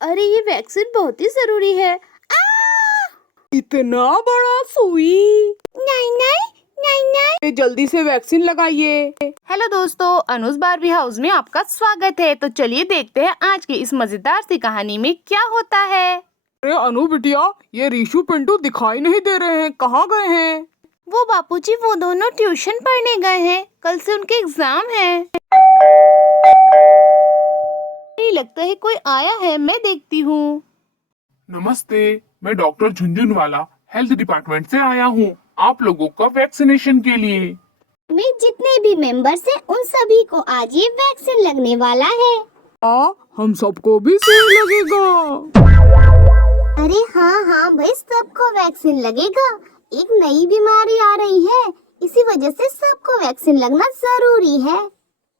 अरे ये वैक्सीन बहुत ही जरूरी है। इतना बड़ा सुई। नहीं नहीं नहीं नहीं। जल्दी से वैक्सीन लगाइए। हेलो दोस्तों, अनुज बारबी हाउस में आपका स्वागत है। तो चलिए देखते हैं आज की इस मजेदार सी कहानी में क्या होता है। अरे अनु बिटिया, ये रीशु पिंटू दिखाई नहीं दे रहे हैं, कहाँ गए हैं? वो बापूजी वो दोनों ट्यूशन पढ़ने गए हैं, कल से उनके एग्जाम है। नहीं लगता है कोई आया है, मैं देखती हूँ। नमस्ते, मैं डॉक्टर झुंझुनवाला हेल्थ डिपार्टमेंट से आया हूँ आप लोगों का वैक्सीनेशन के लिए। में जितने भी मेंबर्स हैं उन सभी को आज ये वैक्सीन लगने वाला है। हम सबको भी सुई लगेगा। अरे हाँ भाई, सबको वैक्सीन लगेगा। एक नई बीमारी आ रही है, इसी वजह से सबको वैक्सीन लगना जरूरी है।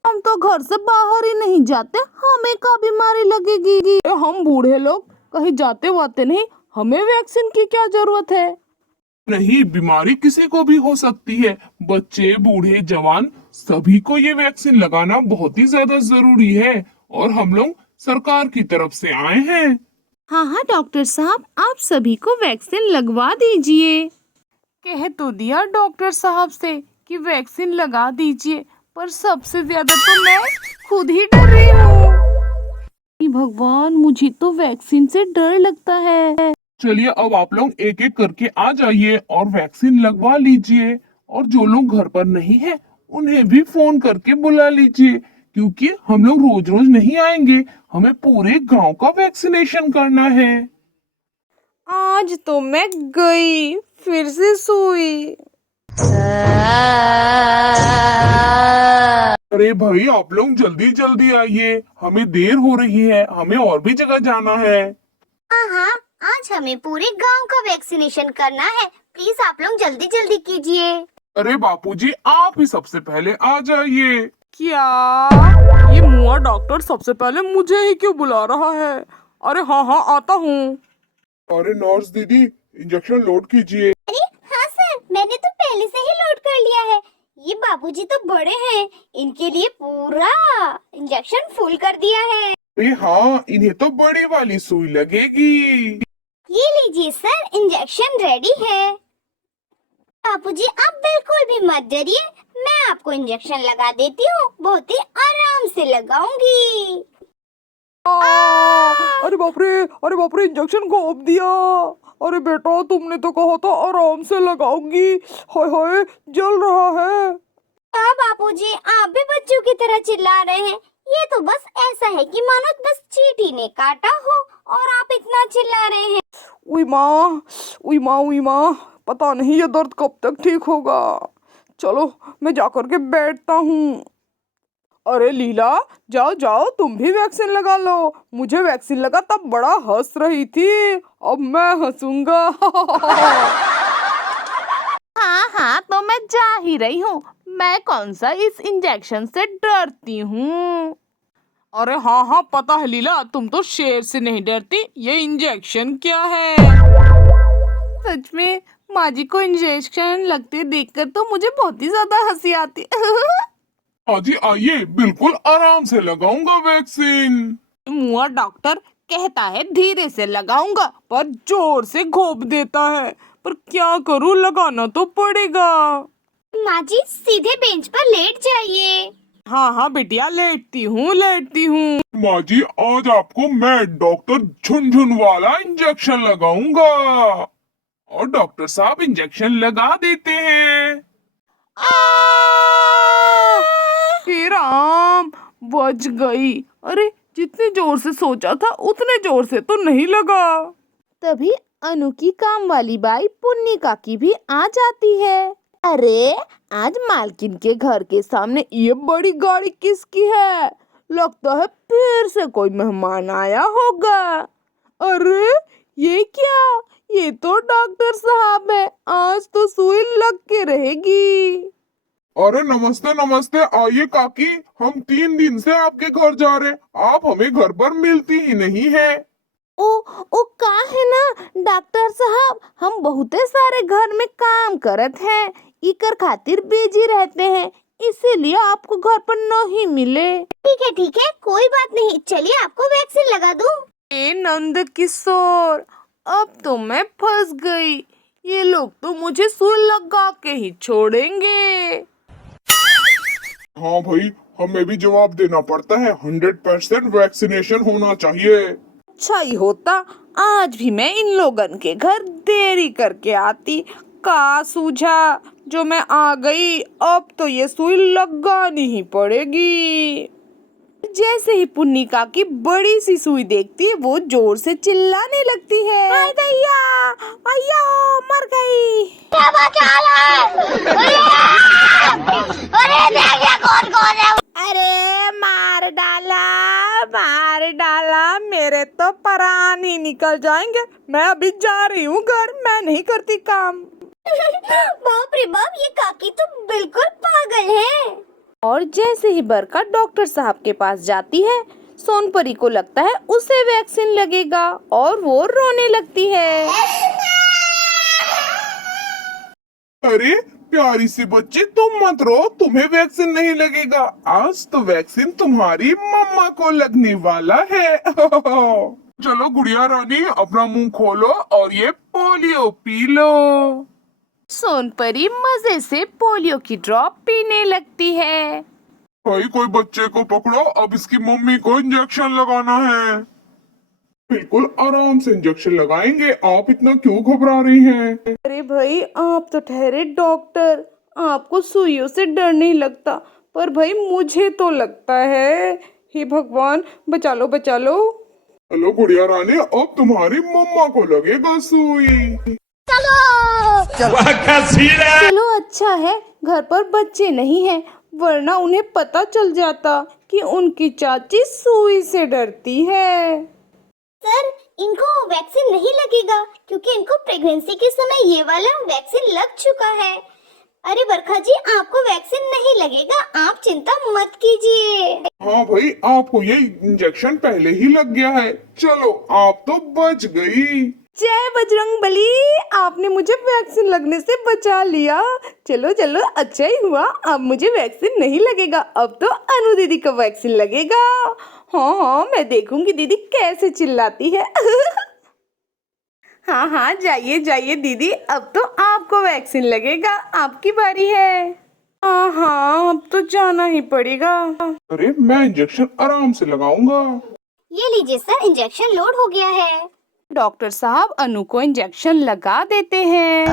हम तो घर से बाहर ही नहीं जाते, हमें क्या बीमारी लगेगी। हम बूढ़े लोग कहीं जाते वाते नहीं, हमें वैक्सीन की क्या जरूरत है? नहीं, बीमारी किसी को भी हो सकती है, बच्चे बूढ़े जवान सभी को ये वैक्सीन लगाना बहुत ही ज्यादा जरूरी है और हम लोग सरकार की तरफ से आए हैं। हाँ डॉक्टर साहब, आप सभी को वैक्सीन लगवा दीजिए। कह तो दिया डॉक्टर साहब से कि वैक्सीन लगा दीजिए, पर सबसे ज्यादा तो मैं खुद ही डर रही हूँ। भगवान, मुझे तो वैक्सीन से डर लगता है। चलिए अब आप लोग एक एक करके आ जाइए और वैक्सीन लगवा लीजिए, और जो लोग घर पर नहीं है उन्हें भी फोन करके बुला लीजिए, क्योंकि हम लोग रोज रोज नहीं आएंगे, हमें पूरे गांव का वैक्सीनेशन करना है। आज तो मैं गई, फिर से सोई। अरे भाई, आप लोग जल्दी जल्दी आइए, हमें देर हो रही है, हमें और भी जगह जाना है। हाँ, आज हमें पूरे गांव का वैक्सीनेशन करना है, प्लीज आप लोग जल्दी जल्दी कीजिए। अरे बापूजी, आप ही सबसे पहले आ जाइए। क्या ये मुआ डॉक्टर सबसे पहले मुझे ही क्यों बुला रहा है? अरे हाँ आता हूँ। अरे नर्स दीदी, इंजेक्शन लोड कीजिए। अरे हाँ सर, मैंने तो पहले से ही लोड कर लिया है। ये बाबूजी तो बड़े हैं, इनके लिए पूरा इंजेक्शन फुल कर दिया है। अरे हाँ, इन्हें तो बड़ी वाली सुई लगेगी। ये लीजिए सर, इंजेक्शन रेडी है। बापूजी आप बिल्कुल भी मत डरिए, मैं आपको इंजेक्शन लगा देती हूँ, बहुत ही आराम से लगाऊंगी। अरे बाप रे, इंजेक्शन घोंप दिया। अरे बेटा, तुमने तो कहा था आराम से लगाऊंगी। हाय हाय, जल रहा है। हाँ बापूजी, आप भी बच्चों की तरह चिल्ला रहे हैं। ये तो बस ऐसा है कि मानो बस चींटी ने काटा हो और आप इतना चिल्ला रहे हैं। उई माँ, पता नहीं ये दर्द कब तक ठीक होगा। चलो मैं जाकर के बैठता हूँ। अरे लीला, जाओ तुम भी वैक्सीन लगा लो। मुझे वैक्सीन लगा तब बड़ा हंस रही थी, अब मैं हंसूंगा। हाँ तो मैं जा ही रही हूँ, मैं कौन सा इस इंजेक्शन से डरती हूँ। अरे हाँ पता है लीला, तुम तो शेर से नहीं डरती। ये इंजेक्शन क्या है? सच में माँ जी को इंजेक्शन लगते देखकर तो मुझे बहुत ही ज्यादा हंसी आती। हाँ जी, आइए, बिल्कुल आराम से लगाऊंगा वैक्सीन। मुआ डॉक्टर कहता है धीरे से लगाऊंगा, पर जोर से घोंप देता है। पर क्या करूं, लगाना तो पड़ेगा। माँ जी सीधे बेंच पर लेट जाइए। हाँ बिटिया, लेटती हूँ। माँ जी, आज आपको मैं डॉक्टर झुनझुनवाला इंजेक्शन लगाऊंगा, और डॉक्टर साहब इंजेक्शन लगा देते हैं। हे राम, बच गई। अरे जितने जोर से सोचा था उतने जोर से तो नहीं लगा। तभी अनु की काम वाली बाई पुन्नी काकी भी आ जाती है। अरे आज मालकिन के घर के सामने ये बड़ी गाड़ी किसकी है? लगता है फिर से कोई मेहमान आया होगा। अरे ये क्या, ये तो डॉक्टर साहब है, आज तो सुई लग के रहेगी। अरे नमस्ते नमस्ते, आइए काकी, हम 3 दिन से आपके घर जा रहे, आप हमें घर पर मिलती ही नहीं है। ओ का है ना डॉक्टर साहब, हम बहुते सारे घर में काम करत हैं, इकर खातिर बिजी रहते हैं, इसीलिए आपको घर पर नहीं मिले। ठीक है कोई बात नहीं, चलिए आपको वैक्सीन लगा दूं। ए नंद किशोर, अब तो मैं फंस गई। ये लोग तो मुझे सुई लगा के ही छोड़ेंगे। हाँ भाई, हमें भी जवाब देना पड़ता है। 100% वैक्सीनेशन होना चाहिए। अच्छा ही होता आज भी मैं इन लोगन के घर देरी करके आती। का सूझा जो मैं आ गई, अब तो ये सुई लगानी ही पड़ेगी। जैसे ही पुन्निका की बड़ी सी सुई देखती है, वो जोर से चिल्लाने लगती है, हाय दैया, अय्यो, मर गई। अरे मार डाला, मेरे तो प्राण ही निकल जाएंगे। मैं अभी जा रही हूँ घर, मैं नहीं करती काम। बाप रे बाप, ये काकी तो बिल्कुल पागल है। और जैसे ही बरखा डॉक्टर साहब के पास जाती है, सोनपरी को लगता है उसे वैक्सीन लगेगा और वो रोने लगती है। अरे प्यारी सी बच्ची, तुम मत रो, तुम्हें वैक्सीन नहीं लगेगा। आज तो वैक्सीन तुम्हारी मम्मा को लगने वाला है। चलो गुड़िया रानी, अपना मुंह खोलो और ये पोलियो पी लो। सोनपरी मजे से पोलियो की ड्रॉप पीने लगती है। भाई कोई बच्चे को पकड़ो, अब इसकी मम्मी को इंजेक्शन लगाना है। बिल्कुल आराम से इंजेक्शन लगाएंगे, आप इतना क्यों घबरा रही हैं? अरे भाई, आप तो ठहरे डॉक्टर, आपको सुइयों से डर नहीं लगता, पर भाई मुझे तो लगता है। हे भगवान, बचा लो बचा लो। हेलो गुड़िया रानी, अब तुम्हारी मम्मा को लगेगा सुई। चलो अच्छा है घर पर बच्चे नहीं हैं, वरना उन्हें पता चल जाता कि उनकी चाची सुई से डरती है। सर, इनको वैक्सीन नहीं लगेगा क्योंकि इनको प्रेगनेंसी के समय ये वाला वैक्सीन लग चुका है। अरे बरखा जी, आपको वैक्सीन नहीं लगेगा, आप चिंता मत कीजिए। हाँ भाई, आपको ये इंजेक्शन पहले ही लग गया है। चलो, आप तो बच गई। जय बजरंगबली, आपने मुझे वैक्सीन लगने से बचा लिया। चलो चलो, अच्छा ही हुआ, अब मुझे वैक्सीन नहीं लगेगा, अब तो अनु दीदी को वैक्सीन लगेगा। हाँ, मैं देखूंगी दीदी कैसे चिल्लाती है। हाँ, जाइए जाइए दीदी, अब तो आपको वैक्सीन लगेगा, आपकी बारी है। हाँ, अब तो जाना ही पड़ेगा। अरे मैं इंजेक्शन आराम से लगाऊंगा। ये लीजिए सर, इंजेक्शन लोड हो गया है। डॉक्टर साहब अनु को इंजेक्शन लगा देते हैं।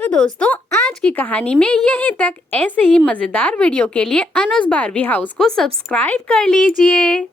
तो दोस्तों, आज की कहानी में यहीं तक। ऐसे ही मजेदार वीडियो के लिए अनुज बारवी हाउस को सब्सक्राइब कर लीजिए।